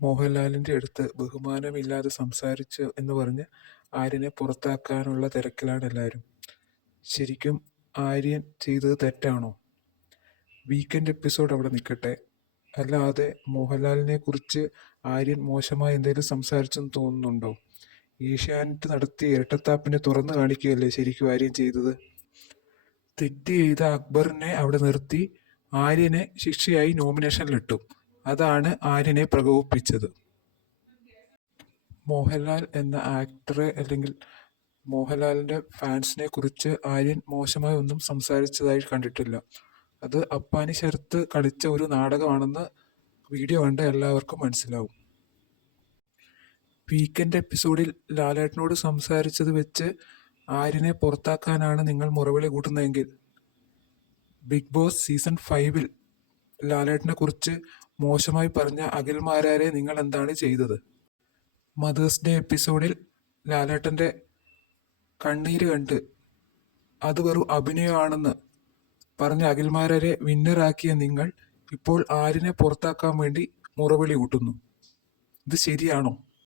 മോഹൻലാലിൻ്റെ അടുത്ത് ബഹുമാനമില്ലാതെ സംസാരിച്ചു എന്ന് പറഞ്ഞ് ആര്യനെ പുറത്താക്കാനുള്ള തിരക്കിലാണ് എല്ലാവരും. ശരിക്കും ആര്യൻ ചെയ്തത് തെറ്റാണോ? വീക്കെൻഡ് എപ്പിസോഡ് അവിടെ നിൽക്കട്ടെ, അല്ലാതെ മോഹൻലാലിനെ കുറിച്ച് ആര്യൻ മോശമായി എന്തെങ്കിലും സംസാരിച്ചെന്ന് തോന്നുന്നുണ്ടോ? ഏഷ്യാനെറ്റ് നടത്തിയ ഇരട്ടത്താപ്പിനെ തുറന്നു കാണിക്കുകയല്ലേ ശരിക്കും ആര്യൻ ചെയ്തത്. തെറ്റ് ചെയ്ത അക്ബറിനെ അവിടെ നിർത്തി ആര്യനെ ശിക്ഷയായി നോമിനേഷനിലിട്ടു. അതാണ് ആര്യനെ പ്രകോപിപ്പിച്ചത്. മോഹൻലാൽ എന്ന ആക്ടറെ അല്ലെങ്കിൽ മോഹൻലാലിൻ്റെ ഫാൻസിനെ കുറിച്ച് ആര്യൻ മോശമായി ഒന്നും സംസാരിച്ചതായി കണ്ടിട്ടില്ല. അത് അപ്പാനി ശരത്ത് കളിച്ച ഒരു നാടകമാണെന്ന് വീഡിയോ കണ്ട എല്ലാവർക്കും മനസ്സിലാവും. വീക്കെൻഡ് എപ്പിസോഡിൽ ലാലേട്ടനോട് സംസാരിച്ചത് വെച്ച് ആര്യനെ പുറത്താക്കാനാണ് നിങ്ങൾ മുറവിളി കൂട്ടുന്നതെങ്കിൽ ബിഗ് ബോസ് സീസൺ 5 ലാലേട്ടനെ കുറിച്ച് മോശമായി പറഞ്ഞ അഖിൽമാരാരെ നിങ്ങൾ എന്താണ് ചെയ്തത്? മദേഴ്സ് ഡേ എപ്പിസോഡിൽ ലാലേട്ടൻ്റെ കണ്ണീര് കണ്ട് അത് വെറും അഭിനയമാണെന്ന് പറഞ്ഞ അഖിൽമാരാരെ വിന്നറാക്കിയ നിങ്ങൾ ഇപ്പോൾ ആര്യനെ പുറത്താക്കാൻ വേണ്ടി മുറവിളി കൂട്ടുന്നു. ഇത് ശരിയാണോ?